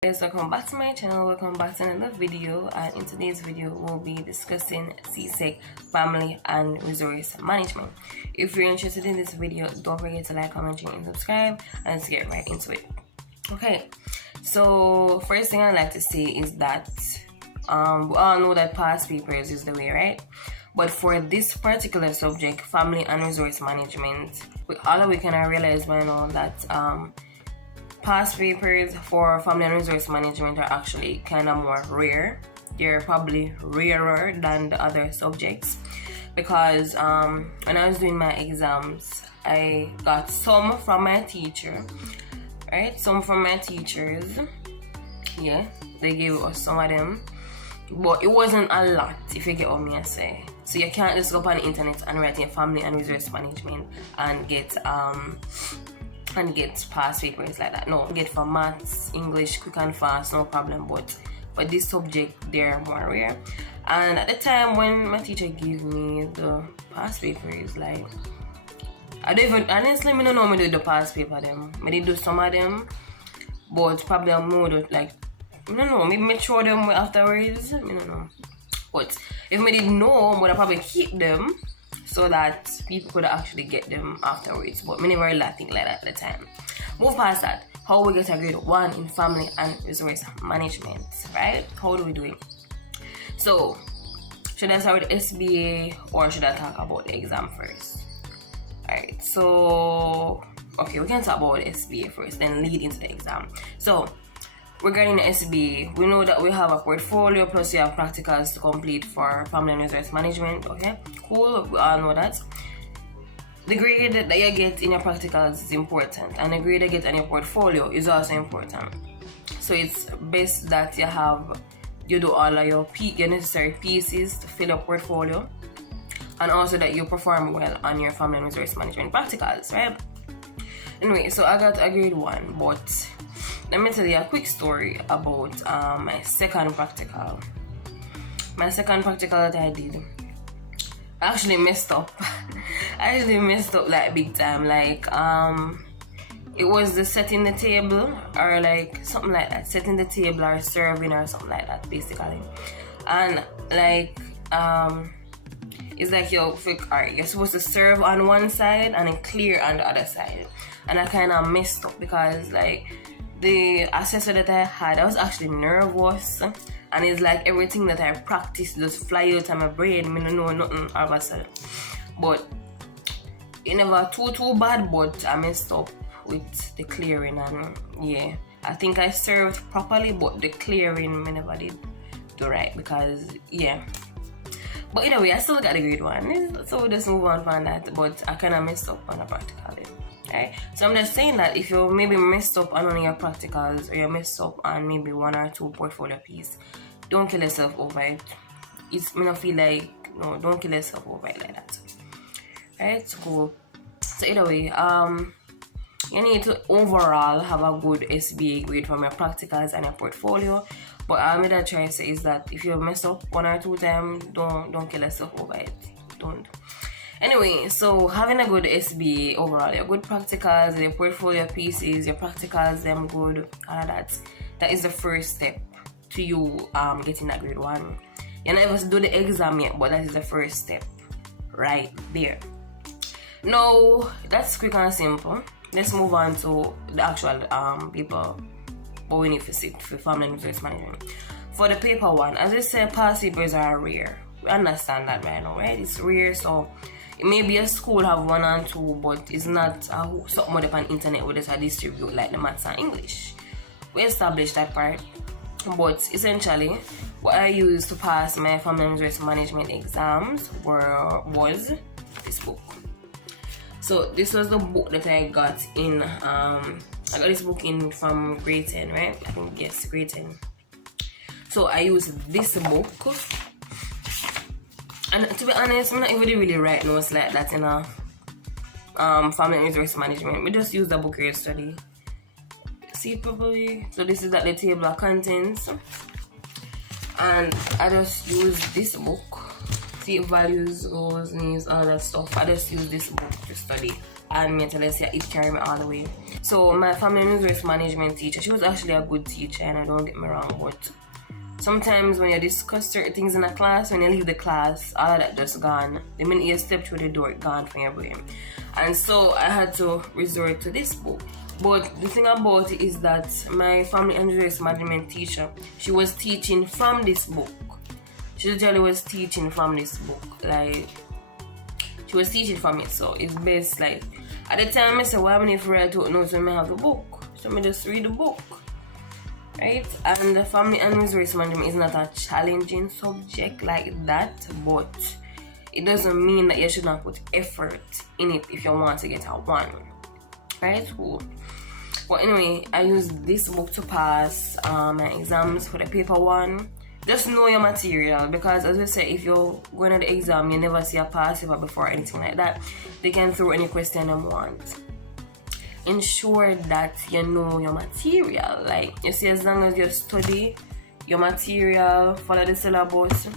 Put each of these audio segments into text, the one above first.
Guys, welcome back to my channel. Welcome back to another video, and in today's video we'll be discussing Csec family and resource management. If you're interested in this video, don't forget to like, comment, and subscribe, and let's get right into it. Okay, so first thing I'd like to say is that we all know that past papers is the way, right? But for this particular subject, family and resource management, all we can realize by now that past papers for family and resource management are actually kind of more rare. They're probably rarer than the other subjects because when I was doing my exams, I got some from my teacher, right? Some from my teachers. Yeah, they gave us some of them, but it wasn't a lot, if you get what me I say. So you can't just go on the internet and write in family and resource management and get past papers like that. No, get for maths, English, quick and fast, no problem. But for this subject, they're more rare. And at the time when my teacher gave me the past papers, like I don't know me do the past paper them. I did do some of them, but probably I'm more like I don't know, maybe I throw them afterwards. I don't know. But if I didn't know, I would probably keep them so that people could actually get them afterwards. But I never really think like that at the time. Move past that. How we get a grade 1 in family and resource management, right? How do we do it? So, should I start with SBA or should I talk about the exam first? Alright, so okay, we can talk about SBA first, then lead into the exam. So, regarding the SBA, we know that we have a portfolio plus we have practicals to complete for family and resource management. Okay, cool, we all know that. The grade that you get in your practicals is important, and the grade you get in your portfolio is also important. So it's best that you do all of your necessary pieces to fill your portfolio, and also that you perform well on your family and resource management practicals, right? Anyway, so I got a grade 1, but let me tell you a quick story about my second practical. My second practical that I did, I actually messed up. I actually messed up like big time. Like it was the setting the table or like something like that. Setting the table or serving or something like that, basically. And like it's like you're supposed to serve on one side and then clear on the other side. And I kind of messed up because like the assessor that I had, I was actually nervous, and it's like everything that I practiced just fly out of my brain. I don't know nothing all of a sudden. But it never too bad, but I messed up with the clearing, and yeah, I think I served properly, but the clearing I never did do right because yeah. But either way, I still got the grade 1, so we'll just move on from that. But I kind of messed up on a practical day. Right? So I'm just saying that if you maybe messed up on one of your practicals or you messed up on maybe 1 or 2 portfolio pieces, don't kill yourself over it. It's me not feel like don't kill yourself over it like that. Right? Cool. So either way, you need to overall have a good SBA grade from your practicals and your portfolio. But I'm gonna try to say is that if you mess up 1 or 2 times, don't kill yourself over it. Don't. Anyway, so having a good SBA overall, your good practicals, your portfolio pieces, your practicals, them good, all of that is the first step to you getting that grade 1. You're not able to do the exam yet, but that is the first step right there. Now, that's quick and simple. Let's move on to the actual people what we need for family and resource management. For the paper 1, as I said, past papers are rare. We understand that right now, right? It's rare, so maybe a school have 1 and 2, but it's not something on the internet where they distribute like the maths and English. We established that part, but essentially what I used to pass my family and resource management exams was this book. So this was the book that I got in I got this book in from grade 10, right? I think yes, grade 10. So I used this book. And to be honest, I'm not even really write notes like that in a family and resource management. We just use the book here to study. See probably. So this is at the table of contents. And I just use this book. See values, goals, needs, all that stuff. I just use this book to study and mentally say it carried me all the way. So my family and resource management teacher, she was actually a good teacher, and I don't get me wrong, but sometimes when you discuss certain things in a class, when you leave the class, all of that just gone. The minute you step through the door, it gone from your brain. And so I had to resort to this book. But the thing about it is that my family and resource management teacher, she was teaching from this book. She literally was teaching from this book. Like, she was teaching from it, so it's best. Like, at the time I said, well, I'm if I don't know, so I have the book. So I just read the book. Right? And the family and resource management is not a challenging subject like that, but it doesn't mean that you should not put effort in it if you want to get a 1. Right? Cool. But anyway, I used this book to pass my exams for the paper 1. Just know your material, because as we say, if you're going to the exam, you never see a pass paper before or anything like that. They can throw any question they want. Ensure that you know your material. Like, you see, as long as you study your material, follow the syllabus,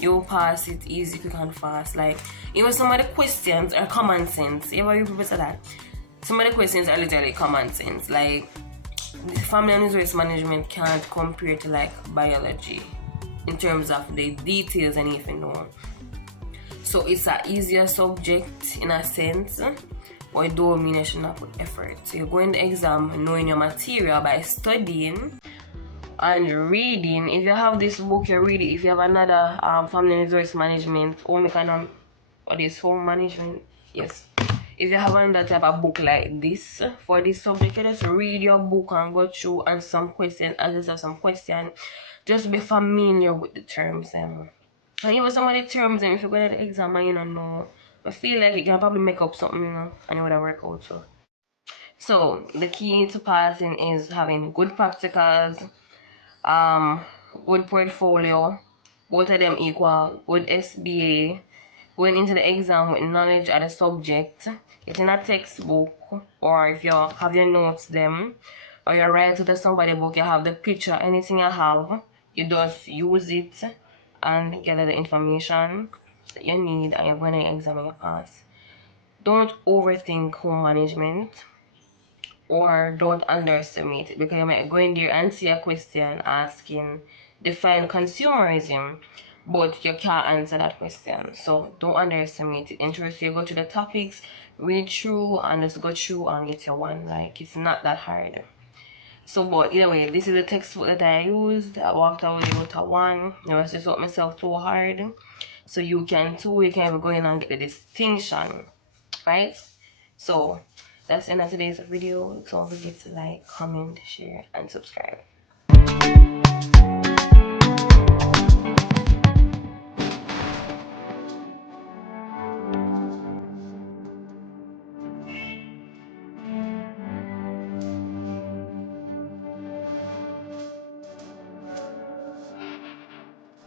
you'll pass it easy, quick and fast. Like, even some of the questions are common sense. You ever prepare to that? Some of the questions are literally common sense. Like, the family and resource management can't compare to like biology in terms of the details and even know. So it's an easier subject in a sense, but it don't mean you should not put effort. So you're going to exam knowing your material by studying and reading. If you have this book, you read it. If you have another family and resource management, or this home management, yes. If you have another type of book like this for this subject, you just read your book and go through and some questions, ask yourself some questions. Just be familiar with the terms. And even some of the terms, if you're going to the exam and you don't know, I feel like you can probably make up something, and it would work out. So the key to passing is having good practicals, good portfolio, both of them equal, good SBA, going into the exam with knowledge of the subject, getting a textbook, or if you have your notes them, or you write to somebody book, you have the picture, anything you have, you just use it and gather the information that you need, and you're going to exam your pass. Don't overthink home management, or don't underestimate it, because you might go in there and see a question asking define consumerism, but you can't answer that question. So don't underestimate it. Interest you go to the topics, read through, and just go through and get your 1. Like, it's not that hard. So, but either way, this is the textbook that I used. I walked away with a 1. I was just taught myself too hard. So you can too. You can even go in and get the distinction, right? So that's the end of today's video. Don't forget to like, comment, share, and subscribe.